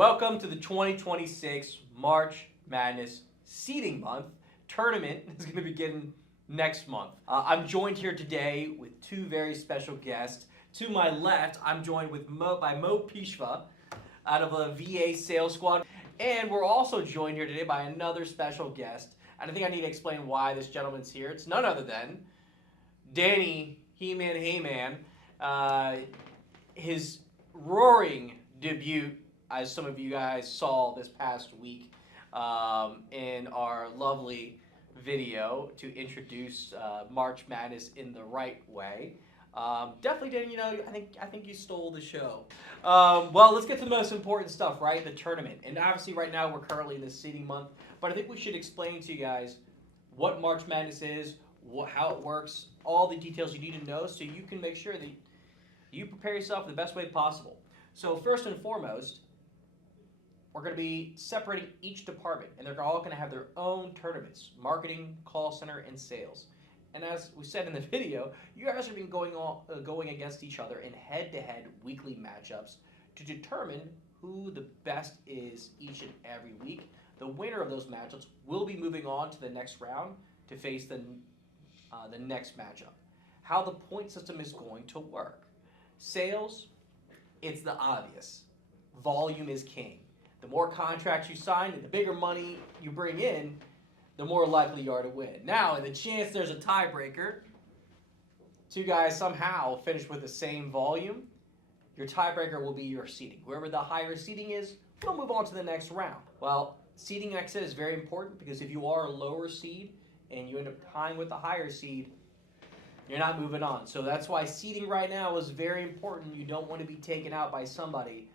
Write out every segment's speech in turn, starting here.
Welcome to the 2026 March Madness Seeding Month. Tournament is going to begin next month. I'm joined here today with two very special guests. To my left, I'm joined by Mo Pishva out of a VA sales squad. And we're also joined here today by another special guest. And I think I need to explain why this gentleman's here. It's none other than Danny He-Man Heyman. His roaring debut, as some of you guys saw this past week in our lovely video to introduce March Madness in the right way. Definitely, Danny, I think you stole the show. Well, let's get to the most important stuff, right? The tournament. And obviously right now we're currently in the seeding month, but I think we should explain to you guys what March Madness is, how it works, all the details you need to know so you can make sure that you prepare yourself the best way possible. So first and foremost, we're going to be separating each department, and they're all going to have their own tournaments: marketing, call center, and sales. And as we said in the video, you guys have been going against each other in head-to-head weekly matchups to determine who the best is each and every week. The winner of those matchups will be moving on to the next round to face the next matchup. How the point system is going to work. Sales, it's the obvious. Volume is king. The more contracts you sign and the bigger money you bring in, the more likely you are to win. Now, in the chance there's a tiebreaker, two guys somehow finish with the same volume, your tiebreaker will be your seeding. Whoever the higher seeding is, will move on to the next round. Well, seeding exit is very important because if you are a lower seed and you end up tying with the higher seed, you're not moving on. So that's why seeding right now is very important. You don't want to be taken out by somebody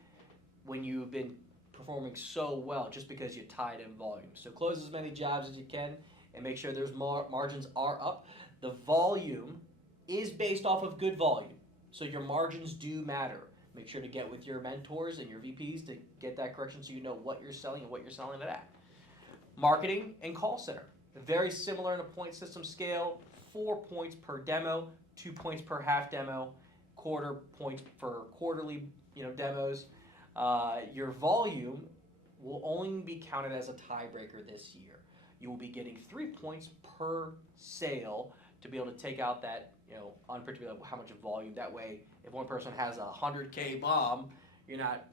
when you've been performing so well just because you tied in volume. So close as many jobs as you can and make sure those margins are up. The volume is based off of good volume, so your margins do matter. Make sure to get with your mentors and your VPs to get that correction so you know what you're selling and what you're selling it at. Marketing and call center, very similar in a point system scale. 4 points per demo, 2 points per half demo, quarter points for quarterly demos. Your volume will only be counted as a tiebreaker this year. You will be getting 3 points per sale to be able to take out that unpredictable how much volume. That way, if one person has a 100K bomb, you're not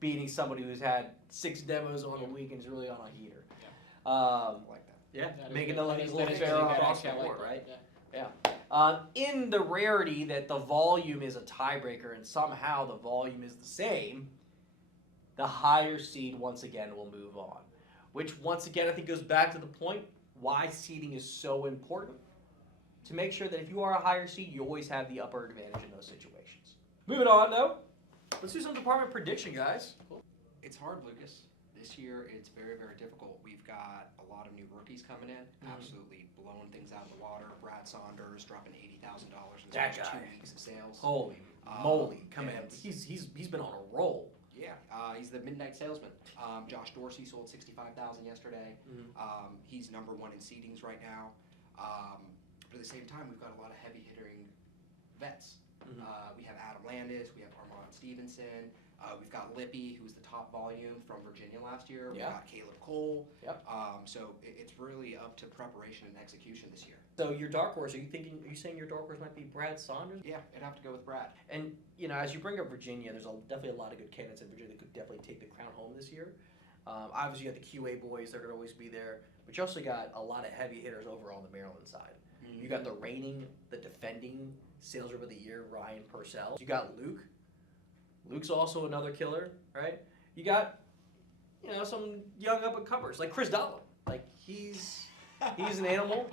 beating somebody who's had 6 demos on a week and is really on a heater. Yeah. Like that. Yeah, making it a little fair across the board, right? Yeah. In the rarity that the volume is a tiebreaker and somehow the volume is the same, the higher seed once again will move on. Which once again I think goes back to the point why seeding is so important. To make sure that if you are a higher seed, you always have the upper advantage in those situations. Moving on though, let's do some department prediction, guys. It's hard, Lucas. This year it's very, very difficult. We've got a lot of new rookies coming in, absolutely blowing things out of the water. Brad Saunders dropping $80,000 in his first 2 weeks of sales. Holy moly, come in. He's been on a roll. Yeah, he's the midnight salesman. Josh Dorsey sold $65,000 yesterday. He's number 1 in seedings right now. But at the same time, we've got a lot of heavy hitting vets. We have Adam Landis, we have Armand Stevenson, we've got Lippy, who's the top volume from Virginia last year. We've got Caleb Cole. Yep. So it's really up to preparation and execution this year. So your dark horse, are you saying your dark horse might be Brad Saunders? Yeah, I'd have to go with Brad. And as you bring up Virginia, there's definitely a lot of good candidates in Virginia that could definitely take the crown home this year. Obviously you got the QA boys, they're gonna always be there, but you also got a lot of heavy hitters over on the Maryland side. You got the defending sales rep of the year, Ryan Purcell. You got Luke. Luke's also another killer, right? You got, some young up-and-comers like Chris Dolan. Like he's an animal.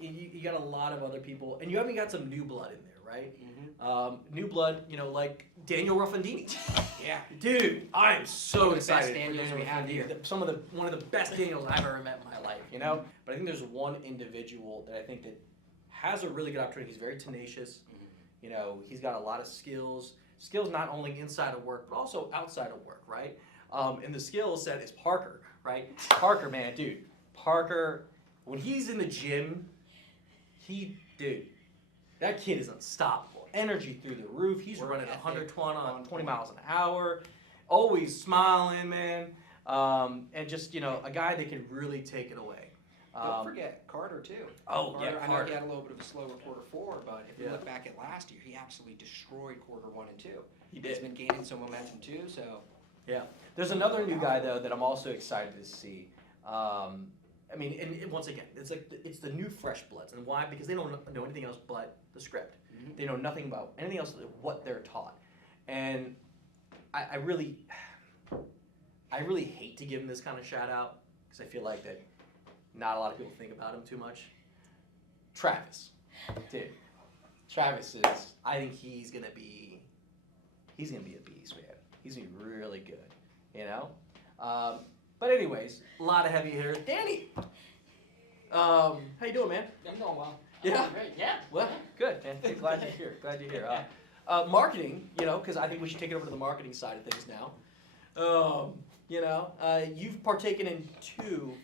You got a lot of other people, and you even got some new blood in there, right? New blood, like Daniel Ruffandini. Yeah, dude, I am so excited. Best Daniels we have here. One of the best Daniels I've ever met in my life, But I think there's one individual that I think that has a really good opportunity. He's very tenacious. He's got a lot of skills. Skills not only inside of work, but also outside of work, right? And the skill set is Parker, right? Parker, man, dude. Parker, when he's in the gym, that kid is unstoppable. energy through the roof. He's Work running ethic 120 on 20 point. miles an hour, always smiling, man. And just, a guy that can really take it away. Don't forget Carter too. Oh, Carter, yeah, I know Carter. he had a little bit of a slower quarter 4, but if you Yeah. look back at last year, he absolutely destroyed quarter 1 and 2. He He's did. been gaining some momentum too, so Yeah. There's another new guy, though, that I'm also excited to see. I mean, and once again, it's the new fresh bloods. And why? Because they don't know anything else but the script. Mhm. They know nothing about anything else than what they're taught. And I really hate to give him this kind of shout out because I feel like that not a lot of people think about him too much. Travis, dude. Travis is. I think he's gonna be a beast, man. He's gonna be really good, But anyways, a lot of heavy hitters. Danny, how you doing, man? I'm doing well. Yeah? I'm great. Yeah. Well, good, man. Glad you're here. Glad you're here. Marketing, because I think we should take it over to the marketing side of things now. You've partaken in 2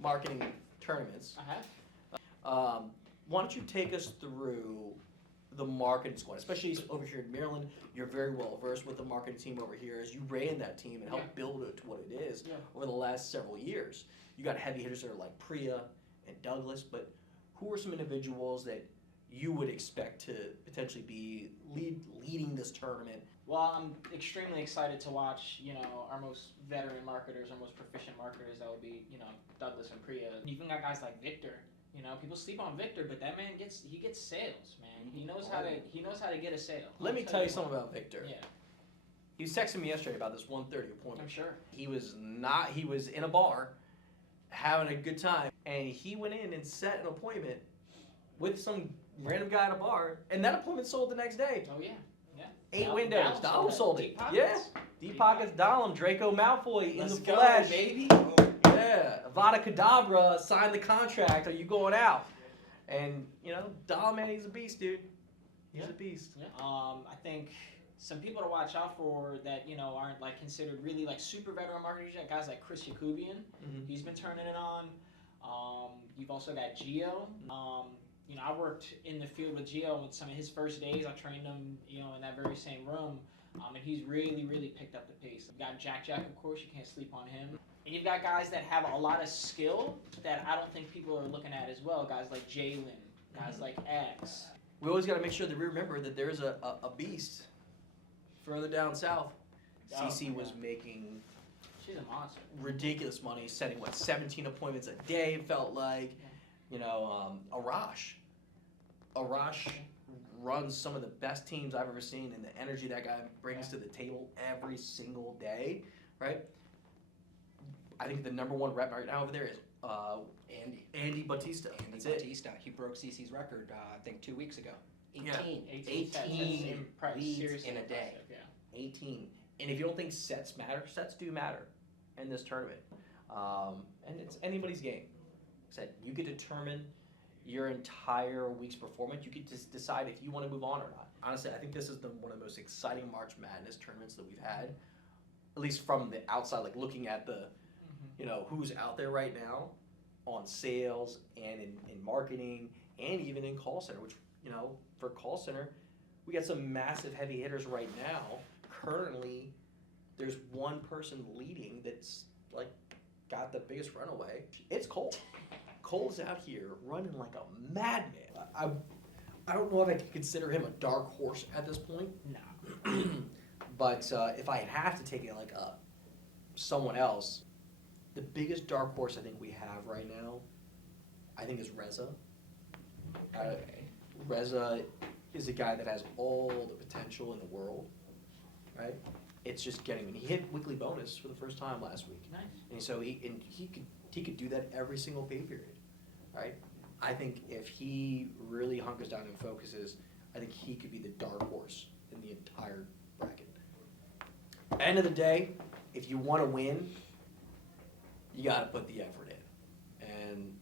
marketing tournaments. I have. Why don't you take us through the marketing squad, especially over here in Maryland? You're very well versed with the marketing team over here as you ran that team and helped build it to what it is over the last several years. You got heavy hitters that are like Priya and Douglas, but who are some individuals that you would expect to potentially be leading this tournament? Well, I'm extremely excited to watch, our most veteran marketers, our most proficient marketers. That would be, Douglas and Priya. You even got guys like Victor. People sleep on Victor, but that man gets sales, man. He knows how to get a sale. Let me tell you something about Victor. Yeah, He was texting me yesterday about this 1:30 appointment. I'm sure. He was in a bar having a good time, and he went in and set an appointment with some random guy at a bar, and that appointment sold the next day. Oh yeah, yeah. 8 Dal- windows. Dal Dahlem sold it. Deep pockets. Yeah. Deep Pockets, Dahlem, Draco Malfoy in let's the go, flesh. baby. Yeah. Avada Kedavra signed the contract. Are you going out? And, Dahlem, man, he's a beast, dude. He's a beast. Yeah. I think some people to watch out for that aren't like considered really like super veteran marketers yet. Guys like Chris Yakubian, Mhm. he's been turning it on. You've also got Gio. I worked in the field with Gio with some of his first days. I trained him, in that very same room, and he's really, really picked up the pace. You've got Jack, of course. You can't sleep on him. And you've got guys that have a lot of skill that I don't think people are looking at as well. Guys like Jalen, guys like X. We always got to make sure that we remember that there's a beast further down south. Oh, CC yeah. was making She's a monster. ridiculous money, setting 17 appointments a day. It felt like, Arash runs some of the best teams I've ever seen, and the energy that guy brings to the table every single day, right? I think the number 1 rep right now over there is Andy Batista. That's it. Batista. He broke CC's record, I think 2 weeks ago. 18. Yeah. 18 sets. 18 That's impressive. leads Seriously in a day. impressive, Yeah. 18. And if you don't think sets matter, sets do matter in this tournament. And it's anybody's game. Said you could determine your entire week's performance. You could just decide if you want to move on or not. Honestly, I think this is one of the most exciting March Madness tournaments that we've had, at least from the outside, like looking at the, who's out there right now on sales and in marketing and even in call center, which, for call center, we got some massive heavy hitters right now. Currently, there's one person leading that's like got the biggest runaway. It's Cole. Cole's out here running like a madman. I don't know if I could consider him a dark horse at this point. No. But if I have to take it like someone else, the biggest dark horse I think we have right now, I think is Reza. Reza is a guy that has all the potential in the world, right? It's just getting him. He hit weekly bonus for the first time last week. Nice. And so he could do that every single pay period, right? I think if he really hunkers down and focuses, I think he could be the dark horse in the entire bracket. End of the day, if you want to win, you got to put the effort in. And,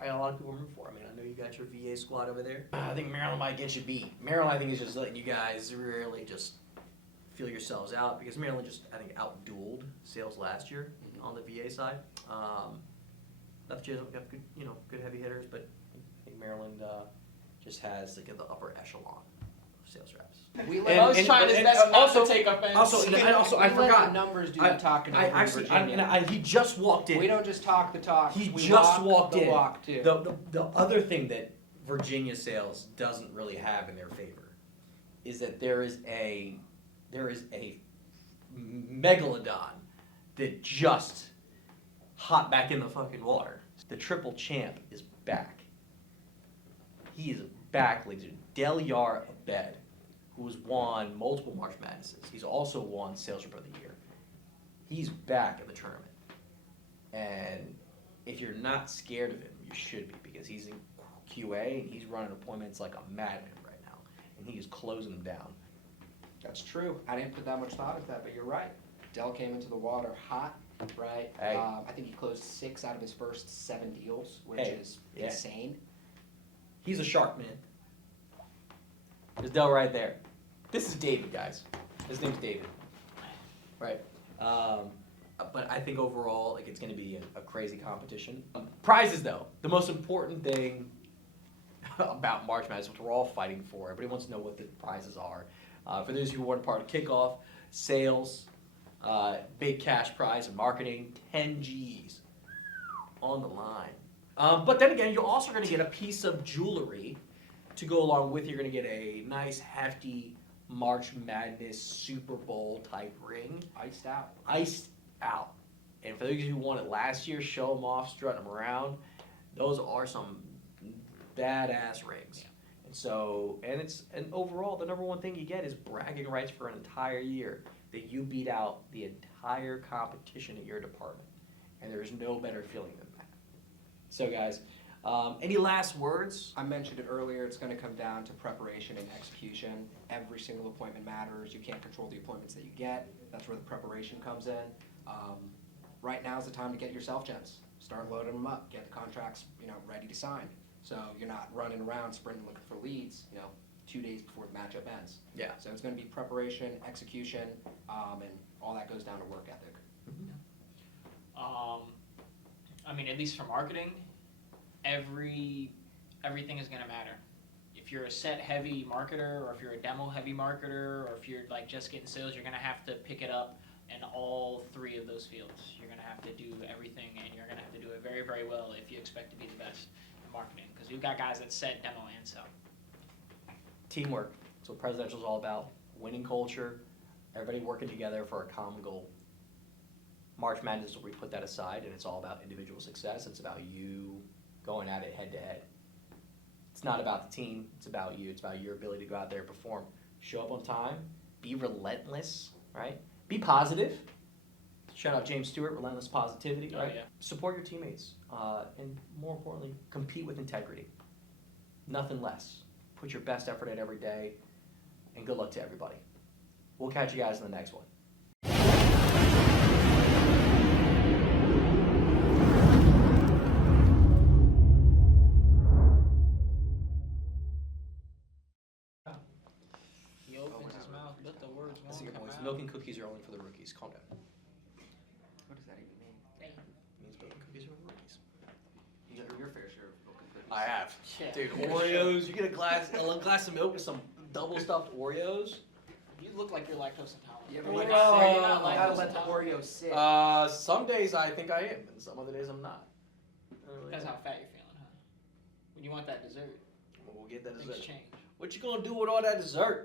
I got a lot of people to root for. I mean, I know you got your VA squad over there. I think Maryland might get you beat. Maryland, I think, is just letting you guys really just feel yourselves out because Maryland just, I think, outdueled sales last year on the VA side. Not that you have good, good heavy hitters, but I think Maryland just has like the upper echelon of sales reps. We And- let I was trying his best not also- to take offense. I we let forgot. the numbers do the talking over in Virginia. He just walked in. We don't just talk the talk. He we just walk walked the in. walk too. The other thing that Virginia sales doesn't really have in their favor is that there is a megalodon that just hopped back in the fucking water. The triple champ is back. He is back, ladies and gentlemen. Delyar Abed, who has won multiple March Madnesses. He's also won Sales Rep of the Year. He's back at the tournament. And if you're not scared of him, you should be, because he's in QA and he's running appointments like a madman right now. And he is closing them down. That's true. I didn't put that much thought into that, but you're right. Dell came into the water hot, right? Hey. I think he closed 6 out of his first 7 deals, which Hey, is yeah. insane. He's a shark, man. There's Dell right there. This is David, guys. His name's David. Right. But I think overall, like, it's going to be a crazy competition. Prizes, though. The most important thing about March Madness, which we're all fighting for. Everybody wants to know what the prizes are. For those who weren't part of Kickoff, sales, big cash prize and marketing, 10 G's on the line. But then again, you're also going to get a piece of jewelry to go along with. You're going to get a nice, hefty March Madness Super Bowl type ring. Iced out. Iced out. And for those who won it last year, show them off, strut them around. Those are some badass rings. Yeah. And so, and overall, the number one thing you get is bragging rights for an entire year that you beat out the entire competition in your department. And there's no better feeling than that. So, guys, any last words? I mentioned it earlier, it's going to come down to preparation and execution. Every single appointment matters. You can't control the appointments that you get. That's where the preparation comes in. Right now is the time to get your self-gens. Start loading them up. Get the contracts, ready to sign. So you're not running around sprinting looking for leads, 2 days before the matchup ends. Yeah. So it's going to be preparation, execution, and all that goes down to work ethic. I mean, at least for marketing, everything is going to matter. If you're a set heavy marketer, or if you're a demo heavy marketer, or if you're like just getting sales, you're going to have to pick it up in all 3 of those fields. You're going to have to do everything, and you're going to have to do it very, very well if you expect to be the best in marketing. Because we've got guys that set, demo, and sell. Teamwork. That's what presidential is all about. Winning culture, everybody working together for a common goal. March Madness is where we put that aside, and it's all about individual success. It's about you going at it head to head. It's not about the team. It's about you. It's about your ability to go out there and perform. Show up on time. Be relentless, right? Be positive. Shout out James Stewart, relentless positivity, right? Oh, yeah. Support your teammates. And more importantly, compete with integrity. Nothing less. Put your best effort in every day, and good luck to everybody. We'll catch you guys in the next one. He opens his mouth, but the words That's won't your come voice. out. Milk and cookies are only for the rookies. Calm down. What does that even mean? It means milk and cookies are for the rookies. You got your fair share of milk and cookies. I have. Yeah. Dude, Oreos. You get a glass of milk with some double stuffed Oreos. You look like you're lactose intolerant. You ever You're let not- it you're not you gotta lactose let the intolerant. Oreo sit. Some days I think I am, and some other days I'm not. That's how fat you're feeling, huh? When you want that dessert, We'll get that things dessert. change. What you gonna do with all that dessert?